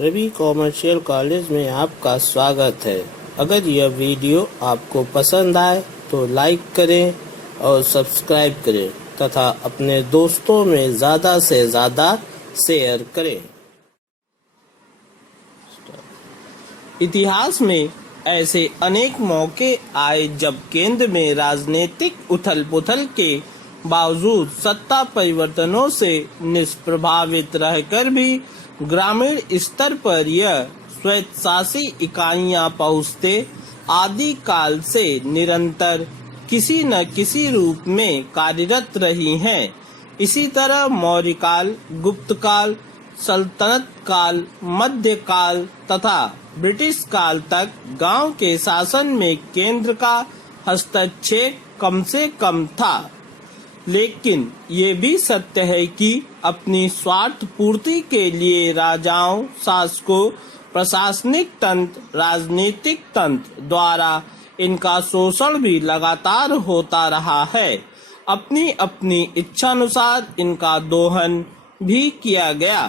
Ravi commercial college में आपका स्वागत है। अगर यह वीडियो आपको पसंद आए तो लाइक करें और सब्सक्राइब करें तथा अपने दोस्तों में ज़्यादा से ज़्यादा शेयर करें। इतिहास में ऐसे अनेक मौके आए जब केंद्र में राजनीतिक उथल-पुथल के बावजूद सत्ता परिवर्तनों से निष्प्रभावित रहकर भी ग्रामीण स्तर पर यह स्वायत्तशासी इकाइयां पहुंचते आदि काल से निरंतर किसी न किसी रूप में कार्यरत रही हैं। इसी तरह मौर्य काल, गुप्त काल, सल्तनत काल, मध्य काल तथा ब्रिटिश काल तक गांव के शासन में केंद्र का हस्तक्षेप कम से कम था। लेकिन ये भी सत्य है कि अपनी स्वार्थ पूर्ति के लिए राजाओं, शासकों, प्रशासनिक तंत्र, राजनीतिक तंत्र द्वारा इनका शोषण भी लगातार होता रहा है। अपनी अपनी इच्छानुसार इनका दोहन भी किया गया।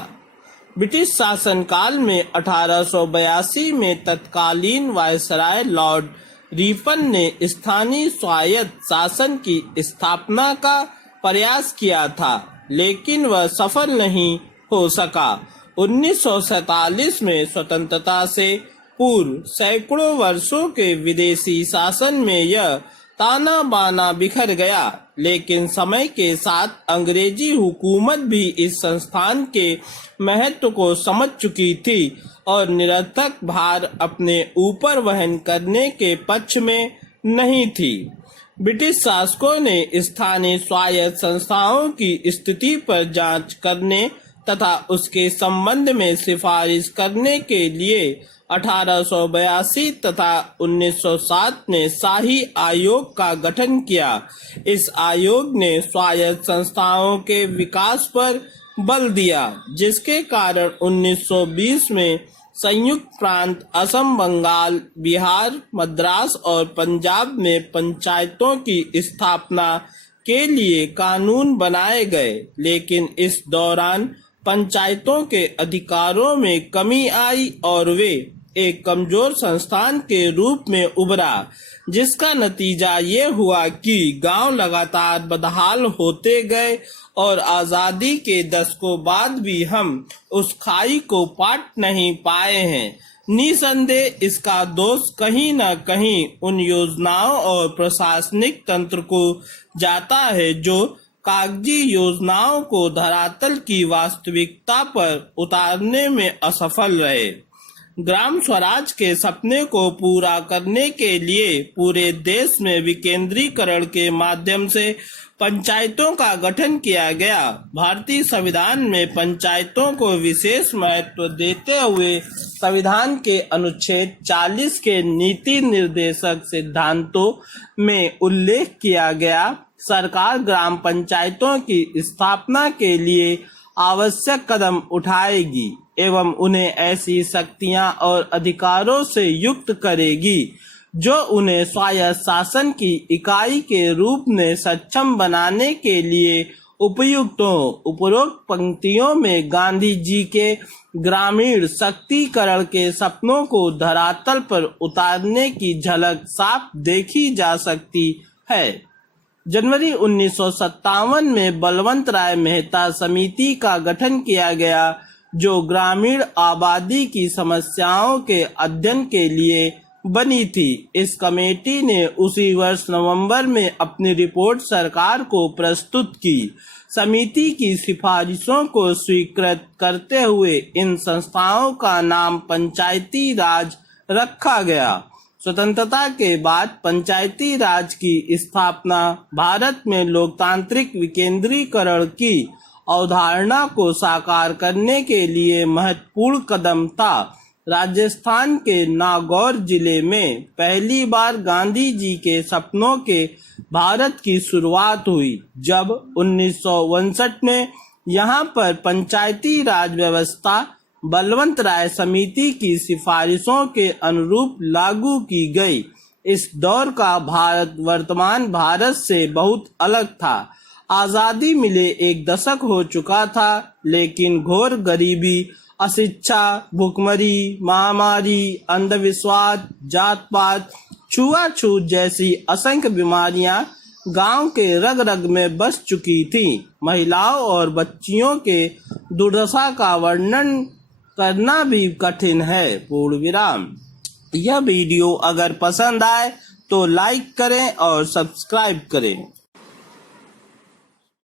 ब्रिटिश शासनकाल में 1882 में तत्कालीन वायसराय लॉर्ड रिपन ने स्थानीय स्वायत्त शासन की स्थापना का प्रयास किया था, लेकिन वह सफल नहीं हो सका। 1947 में स्वतंत्रता से पूर्व सैकड़ों वर्षों के विदेशी शासन में यह ताना बाना बिखर गया, लेकिन समय के साथ अंग्रेजी हुकूमत भी इस संस्थान के महत्व को समझ चुकी थी और निरर्थक भार अपने ऊपर वहन करने के पक्ष में नहीं थी। ब्रिटिश शासकों ने स्थानीय स्वायत्त संस्थाओं की स्थिति पर जांच करने तथा उसके संबंध में सिफारिश करने के लिए 1882 तथा 1907 में शाही आयोग का गठन किया। इस आयोग ने स्वायत्त संस्थाओं के विकास पर बल दिया, जिसके कारण 1920 में संयुक्त प्रांत असम, बंगाल, बिहार, मद्रास और पंजाब में पंचायतों की स्थापना के लिए कानून बनाए गए। लेकिन इस दौरान पंचायतों के अधिकारों में कमी आई और वे एक कमजोर संस्थान के रूप में उभरा, जिसका नतीजा ये हुआ कि गांव लगातार बदहाल होते गए और आजादी के दशकों बाद भी हम उस खाई को पाट नहीं पाए हैं। निसंदेह इसका दोष कहीं न कहीं उन योजनाओं और प्रशासनिक तंत्र को जाता है जो कागजी योजनाओं को धरातल की वास्तविकता पर उतारने में असफल रहे। ग्राम स्वराज के सपने को पूरा करने के लिए पूरे देश में विकेंद्रीकरण के माध्यम से पंचायतों का गठन किया गया। भारतीय संविधान में पंचायतों को विशेष महत्व देते हुए संविधान के अनुच्छेद 40 के नीति निर्देशक सिद्धांतों में उल्लेख किया गया। सरकार ग्राम पंचायतों की स्थापना के लिए आवश्यक कदम उठाएगी एवं उन्हें ऐसी शक्तियां और अधिकारों से युक्त करेगी जो उन्हें स्वायत्त शासन की इकाई के रूप में सक्षम बनाने के लिए उपयुक्त हो। उपरोक्त पंक्तियों में गांधी जी के ग्रामीण शक्तिकरण के सपनों को धरातल पर उतारने की झलक साफ देखी जा सकती है। जनवरी 1957 में बलवंत राय मेहता समिति का गठन किया गया, जो ग्रामीण आबादी की समस्याओं के अध्ययन के लिए बनी थी। इस कमेटी ने उसी वर्ष नवंबर में अपनी रिपोर्ट सरकार को प्रस्तुत की। समिति की सिफारिशों को स्वीकृत करते हुए इन संस्थाओं का नाम पंचायती राज रखा गया। स्वतंत्रता के बाद पंचायती राज की स्थापना भारत में लोकतांत्रिक विकेंद्रीकरण की अवधारणा को साकार करने के लिए महत्वपूर्ण कदम था। राजस्थान के नागौर जिले में पहली बार गांधी जी के सपनों के भारत की शुरुआत हुई, जब 1959 में यहाँ पर पंचायती राज व्यवस्था बलवंत राय समिति की सिफारिशों के अनुरूप लागू की गई। इस दौर का भारत वर्तमान भारत से बहुत अलग था। आजादी मिले एक दशक हो चुका था, लेकिन घोर गरीबी, अशिक्षा, भुखमरी, महामारी, अंधविश्वास, जात पात, छुआछूत जैसी असंख्य बीमारियां गांव के रग रग में बस चुकी थी। महिलाओं और बच्चियों के दुर्दशा का वर्णन करना भी कठिन है। पूर्ण विराम। यह वीडियो अगर पसंद आए तो लाइक करें और सब्सक्राइब करें।